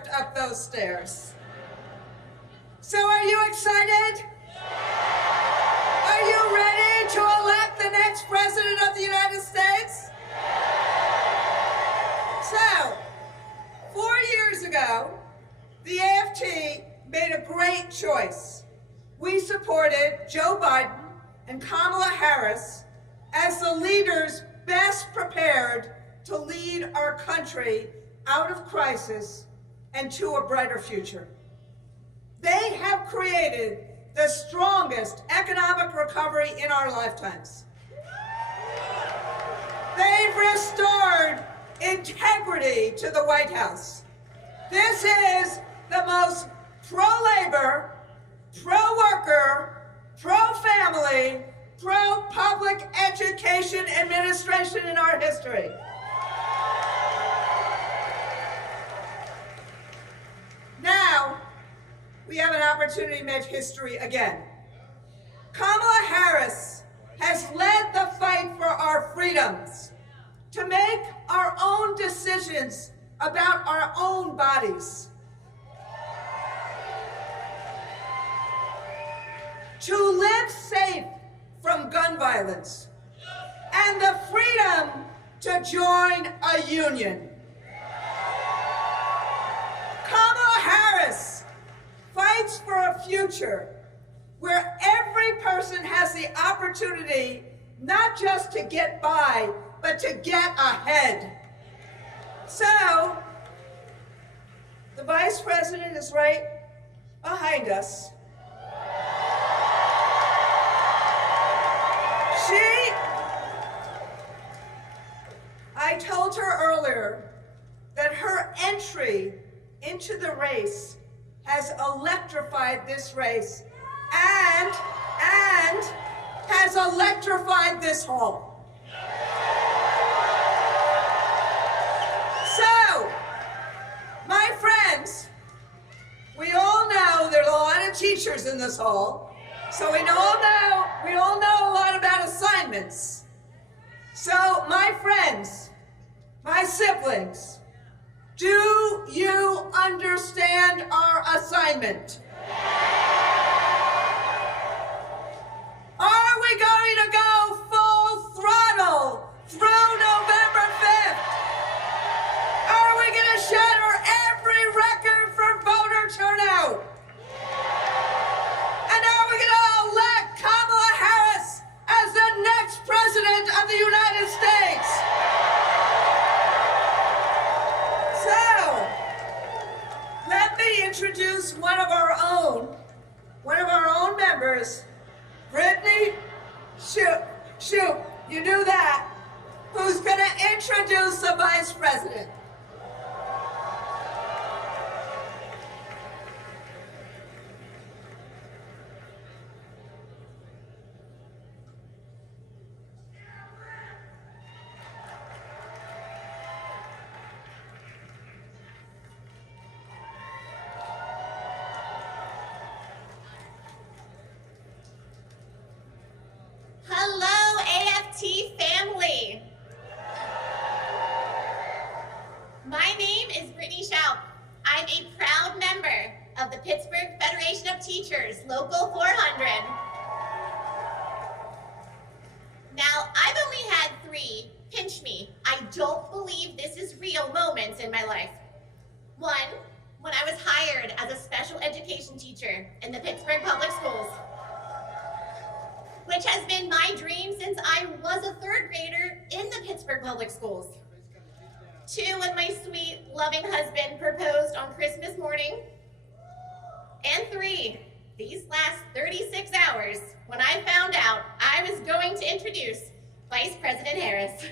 tripped up those stairs. So are you excited? Are you ready to elect the next President of the United States? So, 4 years ago, the AFT made a great choice. We supported Joe Biden and Kamala Harris as the leaders best prepared to lead our country out of crisis and to a brighter future. They have created the strongest economic recovery in our lifetimes. They've restored integrity to the White House. This is the most pro-labor, pro-worker, pro-family, pro-public education administration in our history. Now, we have an opportunity to make history again. Kamala Harris has led the fight for our freedoms, to make our own decisions about our own bodies, to live safe from gun violence, and the freedom to join a union. Kamala Harris fights for a future where every person has the opportunity not just to get by, but to get ahead. So, the Vice President is right behind us. I told her earlier that her entry into the race has electrified this race and has electrified this hall. So, my friends, we all know there's a lot of teachers in this hall, so we all know a lot about assignments. So, my friends, my siblings, do you understand our assignment? Are we going to go full throttle through November 5th? Are we going to shatter every record for voter turnout? And are we going to elect Kamala Harris as the next President of the United States? So, let me introduce one of our own members, Brittany Shoop, you knew that, who's going to introduce the Vice President. Hello, AFT family. My name is Brittany Shoop. I'm a proud member of the Pittsburgh Federation of Teachers, Local 400. Now, I've only had 3 pinch me, I don't believe this is real moments in my life. One, when I was hired as a special education teacher in the Pittsburgh Public Schools, which has been my dream since I was a 3rd grader in the Pittsburgh Public Schools. 2, when my sweet, loving husband proposed on Christmas morning. And 3, these last 36 hours, when I found out I was going to introduce Vice President Harris.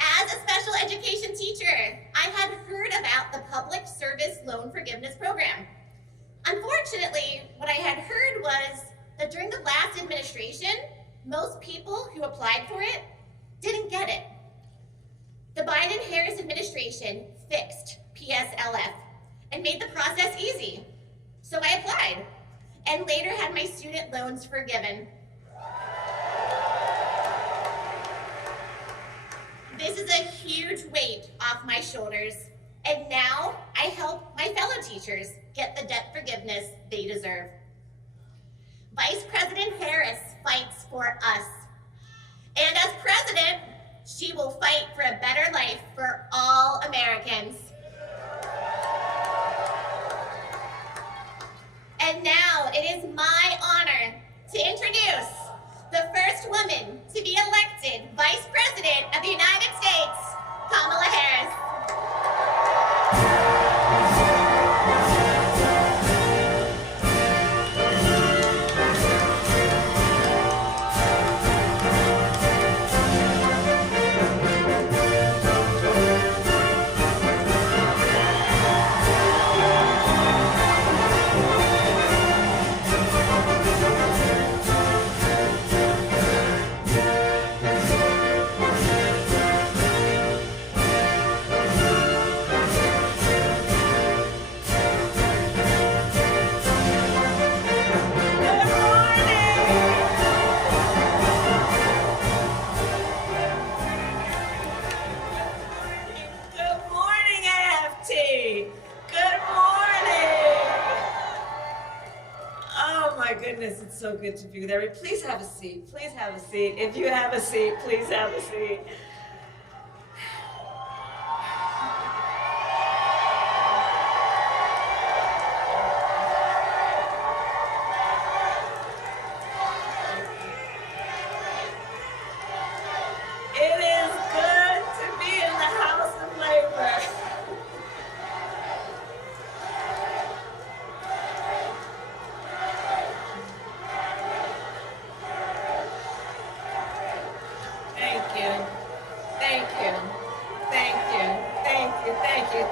As a special education teacher, I had heard about the Public Service Loan Forgiveness Program. Unfortunately, what I had heard was that during the last administration, most people who applied for it didn't get it. The Biden-Harris administration fixed PSLF and made the process easy. So I applied and later had my student loans forgiven. This is a huge weight off my shoulders, and now I help my fellow teachers get the debt forgiveness they deserve. Vice President Harris fights for us. And as president, she will fight for a better life for all Americans. And now it is my honor to introduce the first woman to be elected Vice President of the United States, Kamala Harris. It's so good to be there. Please have a seat. Please have a seat. If you have a seat, please have a seat. It is good to be in the House of Labor.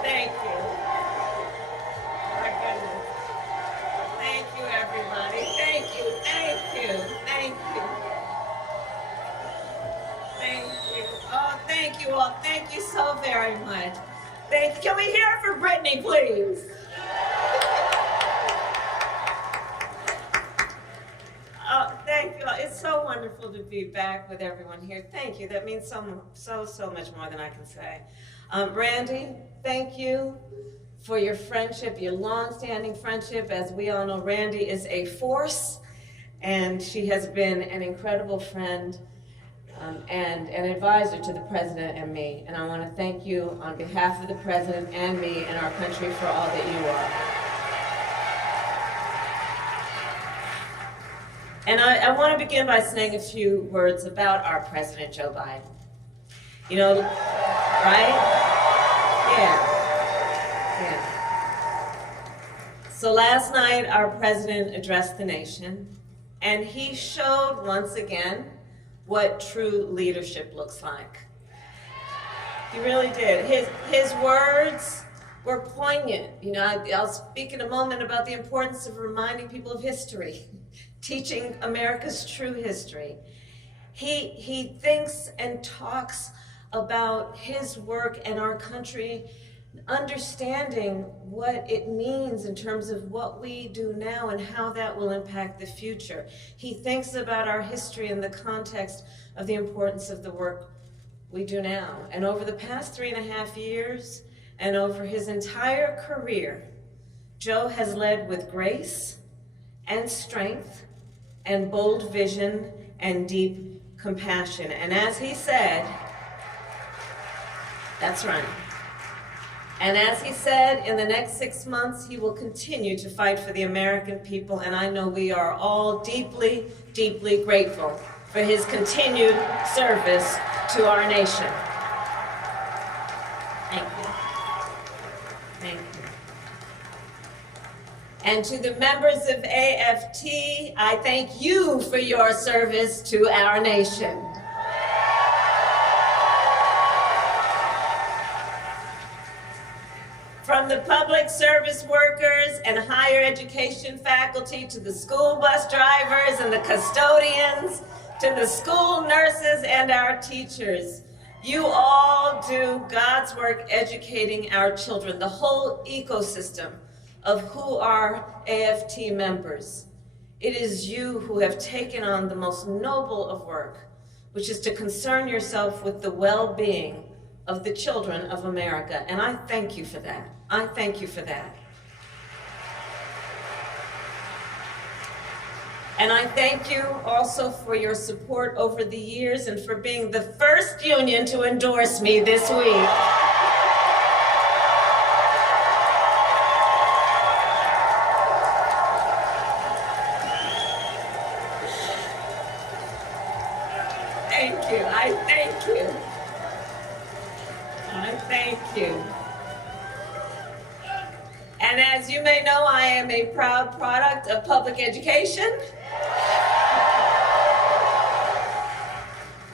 Thank you. My goodness. Thank you, everybody. Thank you. Oh, thank you all. Thank you so very much. Can we hear it for Brittany, please? Oh, thank you all. It's so wonderful to be back with everyone here. Thank you. That means so much more than I can say. Randy, thank you for your friendship, your long-standing friendship. As we all know, Randy is a force, and she has been an incredible friend and an advisor to the President and me. And I want to thank you on behalf of the President and me and our country for all that you are. And I want to begin by saying a few words about our President, Joe Biden. You know, right? Yeah. So last night, our president addressed the nation, and he showed once again what true leadership looks like. He really did. His words were poignant. You know, I'll speak in a moment about the importance of reminding people of history, teaching America's true history. He thinks and talks about his work and our country, understanding what it means in terms of what we do now and how that will impact the future. He thinks about our history in the context of the importance of the work we do now. And over the past 3.5 years, and over his entire career, Joe has led with grace and strength and bold vision and deep compassion. And as he said, that's right. And as he said, in the next 6 months, he will continue to fight for the American people, and I know we are all deeply, deeply grateful for his continued service to our nation. Thank you. Thank you. And to the members of AFT, I thank you for your service to our nation. From the public service workers and higher education faculty to the school bus drivers and the custodians, to the school nurses and our teachers, you all do God's work educating our children, the whole ecosystem of who are AFT members. It is you who have taken on the most noble of work which is to concern yourself with the well-being of the children of America. And I thank you for that. I thank you for that. And I thank you also for your support over the years and for being the first union to endorse me this week. Thank you. I thank you. I thank you. And as you may know, I am a proud product of public education.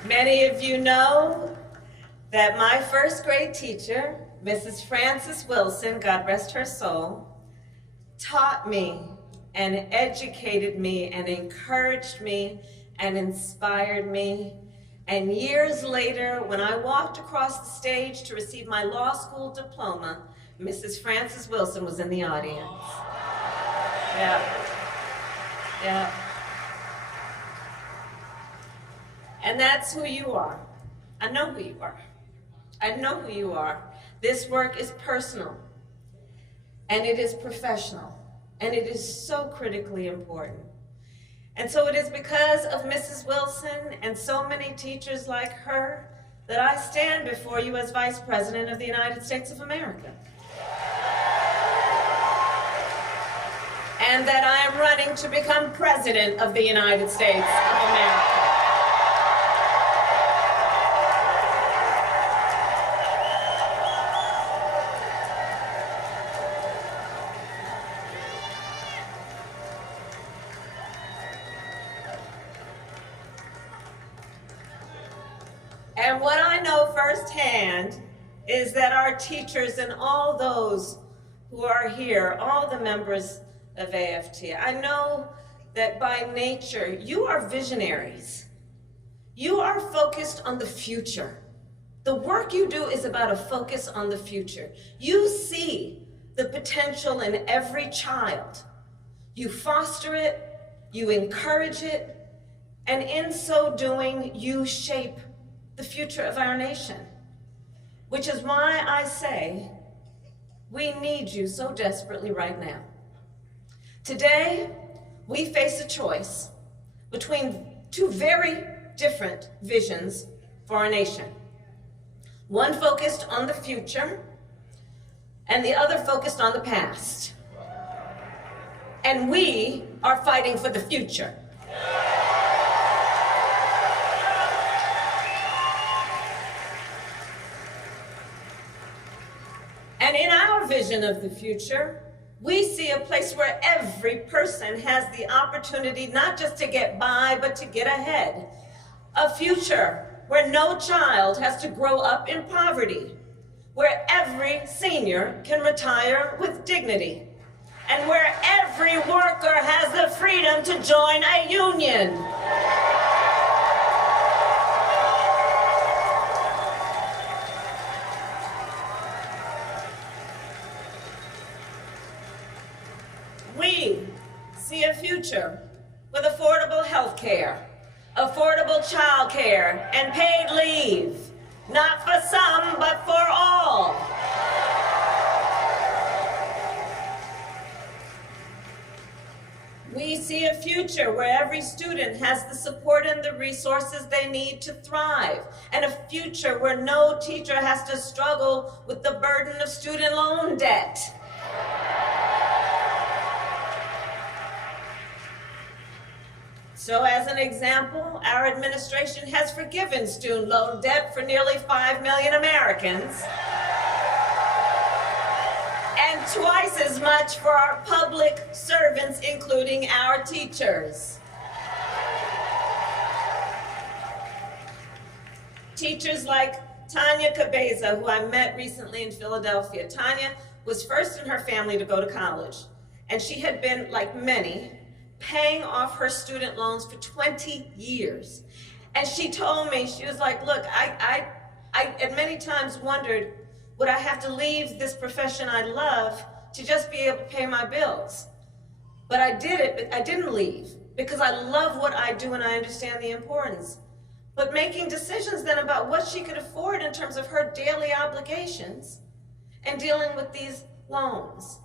Many of you know that my first grade teacher, Mrs. Frances Wilson, God rest her soul, taught me and educated me and encouraged me and inspired me. And years later, when I walked across the stage to receive my law school diploma, Mrs. Frances Wilson was in the audience. Yeah. Yeah. And that's who you are. I know who you are. I know who you are. This work is personal, and it is professional, and it is so critically important. And so it is because of Mrs. Wilson and so many teachers like her that I stand before you as Vice President of the United States of America. And that I am running to become President of the United States of America. And what I know firsthand is that our teachers and all those who are here, all the members of AFT, I know that by nature, you are visionaries. You are focused on the future. The work you do is about a focus on the future. You see the potential in every child. You foster it, you encourage it, and in so doing, you shape the future of our nation. Which is why I say, we need you so desperately right now. Today, we face a choice between two very different visions for our nation. One focused on the future, and the other focused on the past. And we are fighting for the future. And in our vision of the future, we see a place where every person has the opportunity not just to get by, but to get ahead. A future where no child has to grow up in poverty, where every senior can retire with dignity, and where every worker has the freedom to join a union. We see a future with affordable health care, affordable child care, and paid leave, not for some, but for all. We see a future where every student has the support and the resources they need to thrive, and a future where no teacher has to struggle with the burden of student loan debt. So as an example, our administration has forgiven student loan debt for nearly 5 million Americans, and twice as much for our public servants, including our teachers. Teachers like Tanya Cabeza, who I met recently in Philadelphia. Tanya was first in her family to go to college, and she had been, like many, paying off her student loans for 20 years. And she told me, she was like, look, I at many times wondered, would I have to leave this profession I love to just be able to pay my bills? But I did it, I didn't leave, because I love what I do and I understand the importance. but making decisions then about what she could afford in terms of her daily obligations and dealing with these loans.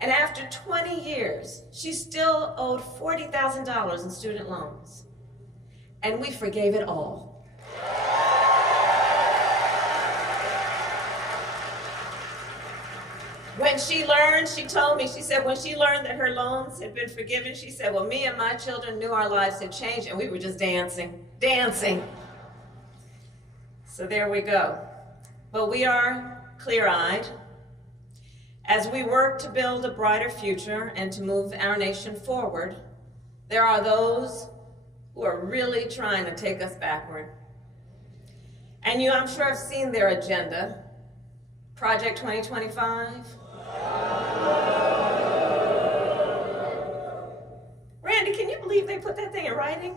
And after 20 years, she still owed $40,000 in student loans. And we forgave it all. When she learned, she told me, she said when she learned that her loans had been forgiven, she said, well, me and my children knew our lives had changed and we were just dancing. So there we go. But we are clear-eyed as we work to build a brighter future and to move our nation forward. There are those who are really trying to take us backward. And you, I'm sure, have seen their agenda. Project 2025. Randy, can you believe they put that thing in writing?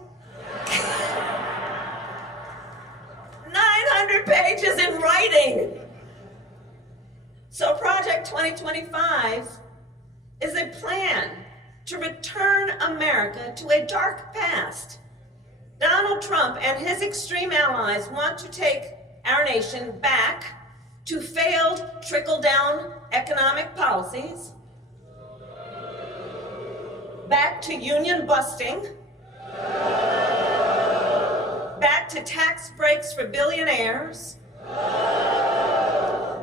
900 pages in writing. So Project 2025 is a plan to return America to a dark past. Donald Trump and his extreme allies want to take our nation back to failed trickle-down economic policies, back to union busting, back to tax breaks for billionaires.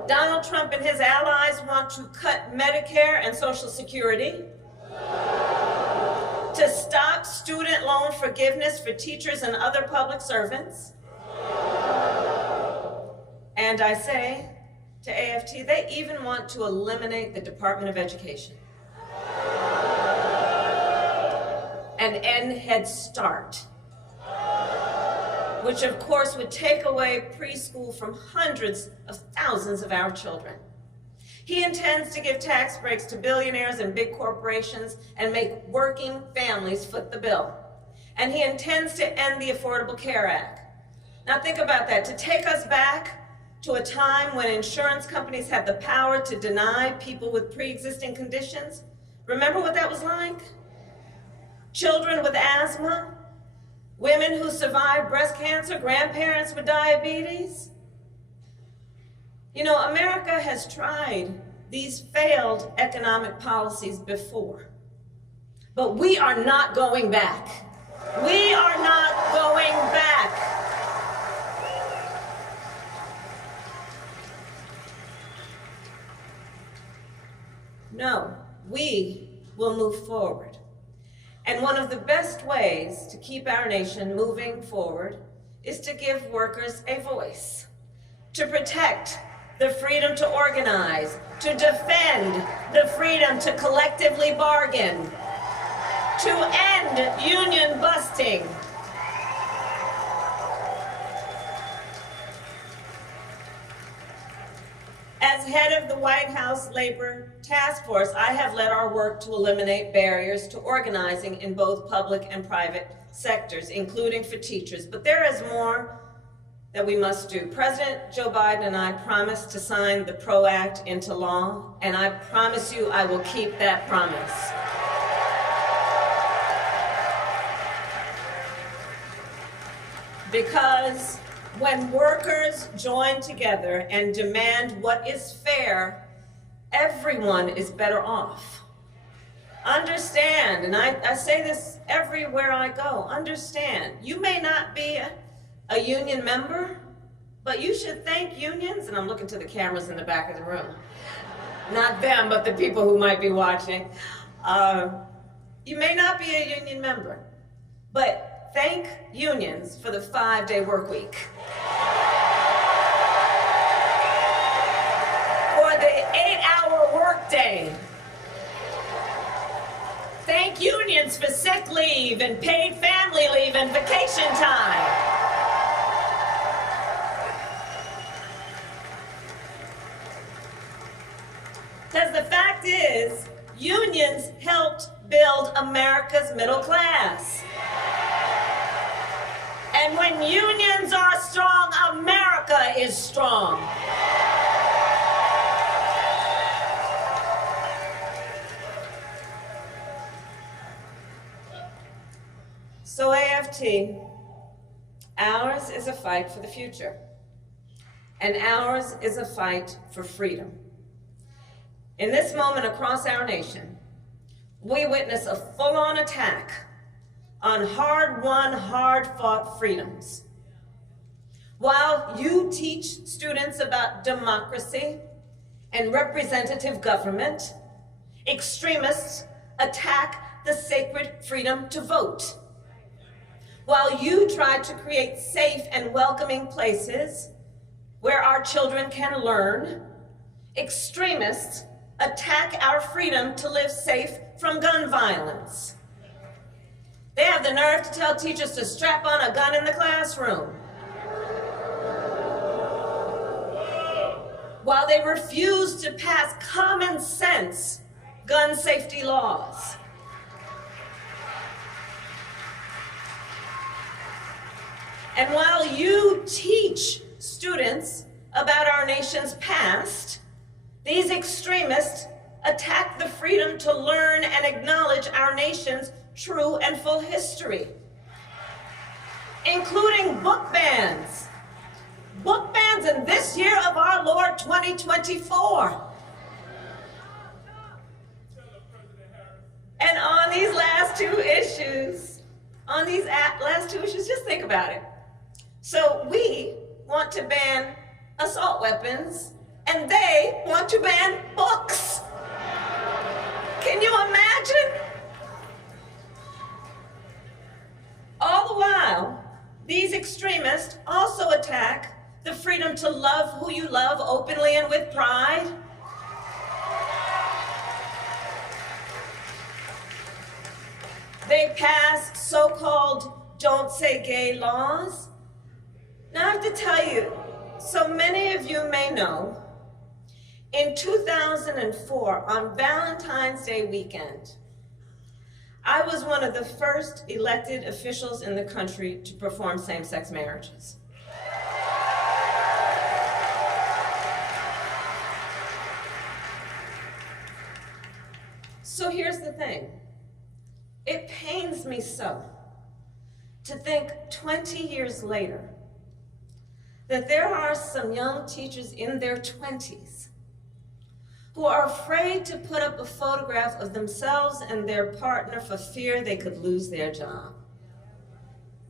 Donald Trump and his allies want to cut Medicare and Social Security, to stop student loan forgiveness for teachers and other public servants. And I say to AFT, they even want to eliminate the Department of Education and end Head Start, which of course would take away preschool from hundreds of thousands of our children. He intends to give tax breaks to billionaires and big corporations and make working families foot the bill. And he intends to end the Affordable Care Act. Now think about that, to take us back to a time when insurance companies had the power to deny people with pre-existing conditions. Remember what that was like? Children with asthma, women who survived breast cancer, grandparents with diabetes. You know, America has tried these failed economic policies before, but we are not going back. We are not going back. No, we will move forward. And one of the best ways to keep our nation moving forward is to give workers a voice, to protect the freedom to organize, to defend the freedom to collectively bargain, to end union busting. As head of the White House Labor Task Force, I have led our work to eliminate barriers to organizing in both public and private sectors, including for teachers. But there is more that we must do. President Joe Biden and I promised to sign the PRO Act into law, and I promise you I will keep that promise. Because when workers join together and demand what is fair, everyone is better off. Understand, and I say this everywhere I go, understand, you may not be a union member, but you should thank unions, and I'm looking to the cameras in the back of the room. Not them, but the people who might be watching. You may not be a union member, but thank unions for the 5-day work week. For the 8-hour workday. Thank unions for sick leave and paid family leave and vacation time. Because the fact is, unions helped build America's middle class. And when unions are strong, America is strong. So AFT, Ours is a fight for the future, and ours is a fight for freedom. In this moment across our nation, we witness a full-on attack on hard-won, hard-fought freedoms. While you teach students about democracy and representative government, extremists attack the sacred freedom to vote. While you try to create safe and welcoming places where our children can learn, extremists attack our freedom to live safe from gun violence. They have the nerve to tell teachers to strap on a gun in the classroom, while they refuse to pass common sense gun safety laws. And while you teach students about our nation's past, these extremists attack the freedom to learn and acknowledge our nation's true and full history, including book bans. Book bans in this year of our Lord 2024. And on these last two issues, just think about it. So we want to ban assault weapons, and they want to ban books. Can you imagine? All the while, these extremists also attack the freedom to love who you love openly and with pride. They pass so-called don't say gay laws. Now I have to tell you, so many of you may know, in 2004, on Valentine's Day weekend, I was one of the first elected officials in the country to perform same-sex marriages. So here's the thing. It pains me so to think 20 years later that there are some young teachers in their 20s who are afraid to put up a photograph of themselves and their partner for fear they could lose their job.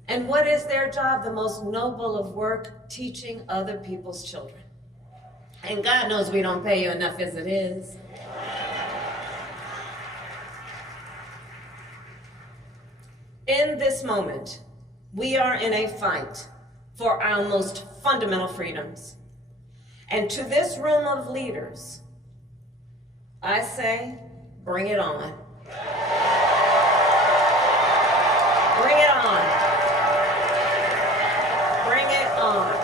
And what is their job? The most noble of work, teaching other people's children. And God knows we don't pay you enough as it is. In this moment, we are in a fight for our most fundamental freedoms. And to this room of leaders, I say, bring it on. Bring it on. Bring it on.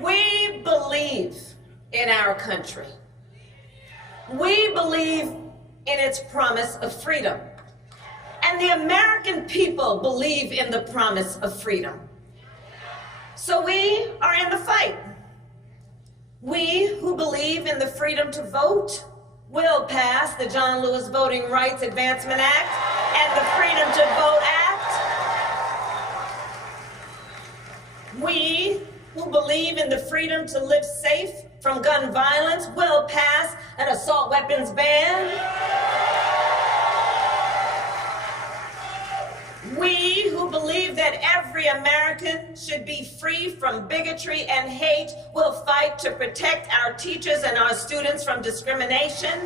We believe in our country. We believe in its promise of freedom. And the American people believe in the promise of freedom. So we are in the fight. We who believe in the freedom to vote will pass the John Lewis Voting Rights Advancement Act and the Freedom to Vote Act. We who believe in the freedom to live safe from gun violence will pass an assault weapons ban. We who believe that every American should be free from bigotry and hate will fight to protect our teachers and our students from discrimination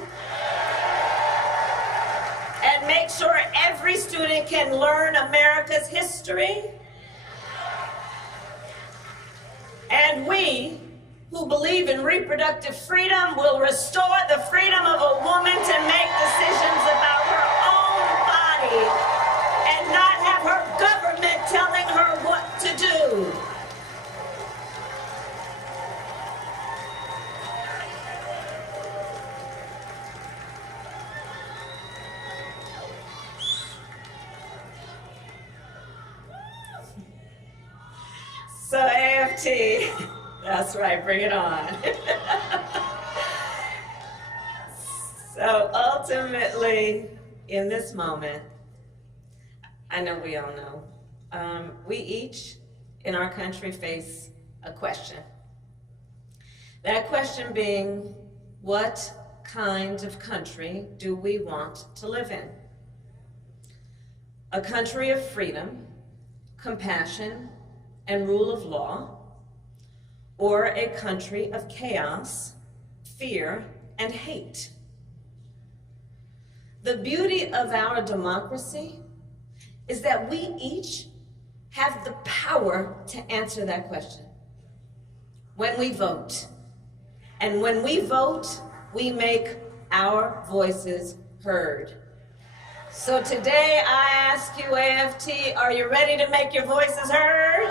and make sure every student can learn America's history. And we who believe in reproductive freedom will restore the freedom of a woman to make decisions about her own body and not have her government AFT, that's right, bring it on. So ultimately, in this moment, I know we all know, we each in our country face a question. That question being, what kind of country do we want to live in? A country of freedom, compassion, and rule of law, or a country of chaos, fear, and hate? The beauty of our democracy is that we each have the power to answer that question when we vote. And when we vote, we make our voices heard. So today I ask you, AFT, are you ready to make your voices heard?